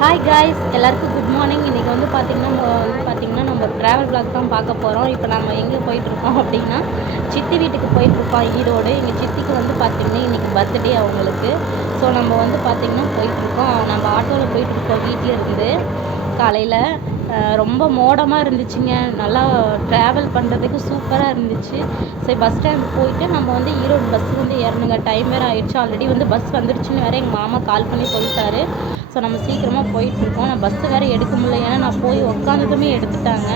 Hi guys எல்லாருக்கும் good morning இன்றைக்கி வந்து பார்த்திங்கன்னா நம்ம வந்து பார்த்திங்கன்னா நம்ம ட்ராவல் பிளாக் தான் பார்க்க போகிறோம் இப்போ நம்ம எங்கே போயிட்டுருக்கோம் அப்படின்னா சித்தி வீட்டுக்கு போயிட்டுருக்கோம் ஈரோடு. எங்கள் சித்திக்கு வந்து பார்த்திங்கன்னா இன்றைக்கி பர்த்டே அவங்களுக்கு. ஸோ நம்ம வந்து பார்த்திங்கன்னா போயிட்டுருக்கோம். நம்ம ஆட்டோவில் போயிட்டுருக்கோம். வீட்டில் இருந்து காலையில். ரொம்ப மோடமாக இருந்துச்சுங்க. நல்லா ட்ராவல் பண்ணுறதுக்கு சூப்பராக இருந்துச்சு. சரி பஸ் ஸ்டாண்ட் போயிட்டு நம்ம வந்து ஈரோடு பஸ் வந்து ஏறணுங்க. டைம் வேறு ஆகிடுச்சு ஆல்ரெடி வந்து பஸ் வந்துடுச்சுன்னு வேறு எங்கள் மாமா கால் பண்ணி சொல்லிட்டாரு. ஸோ நம்ம சீக்கிரமாக போயிட்டுருக்கோம். நான் பஸ்ஸு வேறு எடுக்க முடியல. ஏன்னா நான் போய் உட்காந்ததுமே எடுத்துட்டாங்க.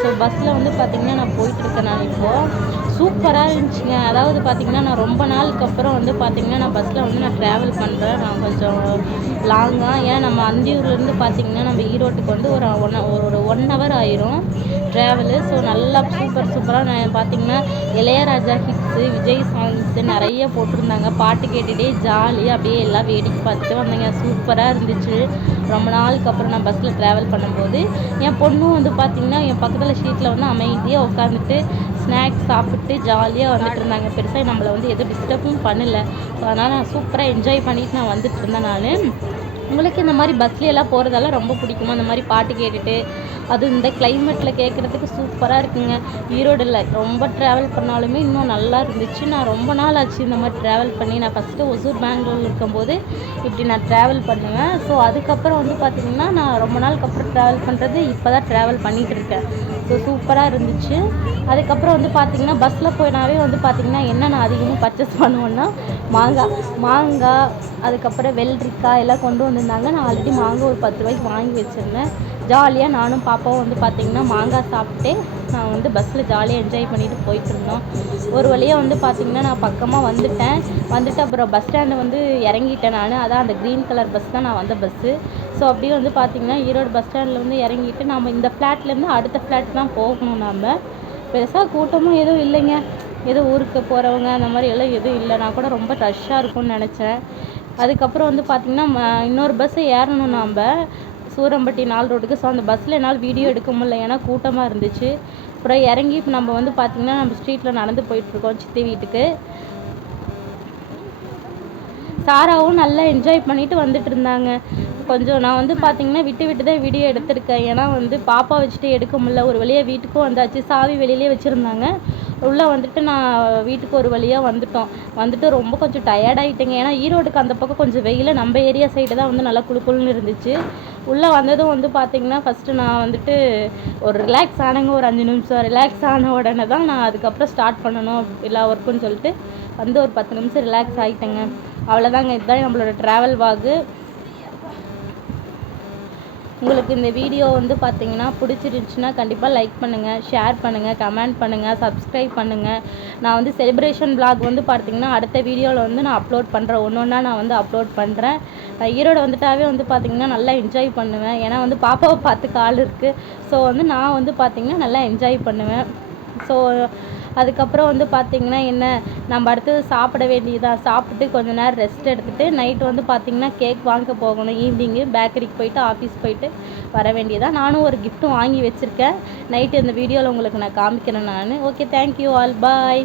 ஸோ பஸ்ஸில் வந்து பார்த்திங்கன்னா நான் போயிட்டுருக்கேன் நான் இப்போது சூப்பராக இருந்துச்சுங்க. அதாவது பார்த்திங்கன்னா நான் ரொம்ப நாளுக்கு அப்புறம் வந்து பார்த்திங்கன்னா நான் பஸ்ஸில் வந்து நான் ட்ராவல் பண்ணுறேன் நான் கொஞ்சம் லாங்காக ஏன்னா நம்ம அந்தியூர்லேருந்து பார்த்திங்கன்னா நம்ம ஈரோட்டுக்கு வந்து ஒரு ஒன் ஒரு ஒரு ஒன் ஹவர் ஆயிரும். ட்ராவலு ஸோ நல்லா சூப்பர் சூப்பராக நான் பார்த்திங்கன்னா இளையராஜா ஹிட்ஸு விஜய் சாங்ஸு நிறைய போட்டிருந்தாங்க. பாட்டு கேட்டுகிட்டே ஜாலியாக அப்படியே எல்லாம் வேடிக்கை பார்த்துட்டு வந்தேங்க. சூப்பராக இருந்துச்சு. ரொம்ப நாளுக்கு அப்புறம் நான் பஸ்ஸில் ட்ராவல் பண்ணும்போது என் பொண்ணும் வந்து பார்த்திங்கன்னா என் பக்கத்தில் ஷீட்டில் வந்து அமைதியாக உட்காந்துட்டு ஸ்நாக்ஸ் சாப்பிட்டு ஜாலியாக வந்துட்டு இருந்தாங்க. பெருசாக நம்மளை வந்து எதுவும் டிஸ்டர்பும் பண்ணலை. ஸோ அதனால் நான் சூப்பராக என்ஜாய் பண்ணிட்டு நான் வந்துட்டு இருந்தேன் நான். உங்களுக்கு இந்த மாதிரி பஸ்ல போகிறதெல்லாம் ரொம்ப பிடிக்குமா? இந்த மாதிரி பாட்டு கேட்டுட்டு அது இந்த கிளைமேட்டில் கேட்குறதுக்கு சூப்பராக இருக்குங்க. ஈரோடில் ரொம்ப ட்ராவல் பண்ணாலுமே இன்னும் நல்லா இருந்துச்சு. நான் ரொம்ப நாள் ஆச்சு இந்த மாதிரி ட்ராவல் பண்ணி. நான் ஃபஸ்ட்டு ஒசூர் பெங்களூர் இருக்கும்போது இப்படி நான் ட்ராவல் பண்ணுவேன். ஸோ அதுக்கப்புறம் வந்து பார்த்திங்கன்னா நான் ரொம்ப நாளுக்கு அப்புறம் ட்ராவல் பண்ணுறது இப்போ தான் ட்ராவல் பண்ணிகிட்டு இருக்கேன். எனக்கு சூப்பராக இருந்துச்சு. அதுக்கப்புறம் வந்து பார்த்திங்கன்னா பஸ்ஸில் போயினாவே வந்து பார்த்திங்கன்னா என்னென்ன அதிகமாக பர்ச்சேஸ் பண்ணுவோன்னா மாங்காய் மாங்காய் அதுக்கப்புறம் வெள்ளரிக்காய் எல்லாம் கொண்டு வந்திருந்தாங்க. நான் ஆல்ரெடி மாங்காய் ஒரு பத்து ரூபாய்க்கு வாங்கி வச்சுருந்தேன். ஜாலியாக நானும் பாப்பாவும் வந்து பார்த்திங்கன்னா மாங்காய் சாப்பிட்டேன் நான் வந்து பஸ்ஸில் ஜாலியாக என்ஜாய் பண்ணிட்டு போயிட்டு இருந்தோம் ஒரு வழியாக வந்து பார்த்திங்கன்னா நான் பக்கமாக வந்துட்டேன். வந்துட்டு அப்புறம் பஸ் ஸ்டாண்டு வந்து இறங்கிட்டேன் நான். அதான் அந்த க்ரீன் கலர் பஸ் தான் நான் வந்த பஸ்ஸு ஸோ அப்படியே வந்து பார்த்திங்கன்னா ஈரோடு பஸ் ஸ்டாண்டில் வந்து இறங்கிட்டு நம்ம இந்த ஃப்ளாட்லேருந்து அடுத்த ஃப்ளாட் தான் போகணும் நம்ம பெருசாக கூட்டமும் எதுவும் இல்லைங்க. ஏதோ ஊருக்கு போகிறவங்க அந்த மாதிரி எல்லாம் எதுவும் இல்லை. நான் கூட ரொம்ப ரஷ்ஷாக இருக்கும்னு நினச்சேன். அதுக்கப்புறம் வந்து பார்த்திங்கன்னா இன்னொரு பஸ்ஸை ஏறணும் நம்ம சூரம்பட்டி நாள் ரோட்டுக்கு ஸோ அந்த பஸ்ஸில் என்னால் வீடியோ எடுக்க முடியல. ஏன்னா கூட்டமாக இருந்துச்சு. அப்புறம் இறங்கி இப்போ நம்ம வந்து பார்த்திங்கன்னா நம்ம ஸ்ட்ரீட்டில் நடந்து போயிட்டுருக்கோம் சித்தி வீட்டுக்கு. சாராவும் நல்லா என்ஜாய் பண்ணிட்டு வந்துட்டு இருந்தாங்க. கொஞ்சம் நான் வந்து பார்த்தீங்கன்னா விட்டு விட்டு தான் வீடியோ எடுத்திருக்கேன். ஏன்னா வந்து பாப்பா வச்சுட்டு எடுக்க முடியல. ஒரு வழியாக வீட்டுக்கும் வந்தாச்சு. சாவி வெளியிலே வச்சுருந்தாங்க. உள்ளே வந்துட்டு நான் வீட்டுக்கு ஒரு வழியாக வந்துட்டோம். வந்துட்டு ரொம்ப கொஞ்சம் டயர்டாகிட்டேங்க ஏன்னா ஈரோடுக்கு அந்த பக்கம் கொஞ்சம் வெயில். நம்ம ஏரியா சைடு தான் வந்து நல்லா குளு குளுன்னு இருந்துச்சு. உள்ளே வந்ததும் வந்து பார்த்தீங்கன்னா ஃபஸ்ட்டு நான் வந்துட்டு ஒரு ரிலாக்ஸ் ஆனங்க ஒரு அஞ்சு நிமிஷம் ரிலாக்ஸ் ஆன உடனே தான் நான் அதுக்கப்புறம் ஸ்டார்ட் பண்ணணும் எல்லா ஒர்க்குன்னு சொல்லிட்டு வந்து ஒரு பத்து நிமிஷம் ரிலாக்ஸ் ஆகிட்டேங்க அவ்வளோதாங்க இதுதான் நம்மளோட ட்ராவல் வாகு உங்களுக்கு இந்த வீடியோ வந்து பார்த்தீங்கன்னா பிடிச்சிருந்துச்சுன்னா கண்டிப்பாக லைக் பண்ணுங்கள் ஷேர் பண்ணுங்கள் கமெண்ட் பண்ணுங்கள் சப்ஸ்கிரைப் பண்ணுங்கள் நான் வந்து செலிப்ரேஷன் பிளாக் வந்து பார்த்தீங்கன்னா அடுத்த வீடியோவில் வந்து நான் அப்லோட் பண்ணுறேன் ஒன்று ஒன்றா நான் வந்து அப்லோட் பண்ணுறேன் நான் ஈரோடு வந்துட்டாவே வந்து பார்த்தீங்கன்னா நல்லா என்ஜாய் பண்ணுவேன். ஏன்னா வந்து பாப்பாவை பார்த்து கால் இருக்குது ஸோ வந்து நான் வந்து பார்த்தீங்கன்னா நல்லா என்ஜாய் பண்ணுவேன். ஸோ அதுக்கப்புறம் வந்து பார்த்தீங்கன்னா என்ன நம்ம அடுத்தது சாப்பிட வேண்டியதுதான். சாப்பிட்டு கொஞ்ச நேரம் ரெஸ்ட் எடுத்துகிட்டு நைட்டு வந்து பார்த்திங்கன்னா கேக் வாங்க போகணும். ஈவினிங்கு பேக்கரிக்கு போயிட்டு ஆஃபீஸ் போயிட்டு வர வேண்டியதான் நானும் ஒரு கிஃப்ட்டும் வாங்கி வச்சுருக்கேன். நைட்டு இந்த வீடியோவில் உங்களுக்கு நான் காமிக்கிறேன் நான். ஓகே தேங்க்யூ ஆல் பாய்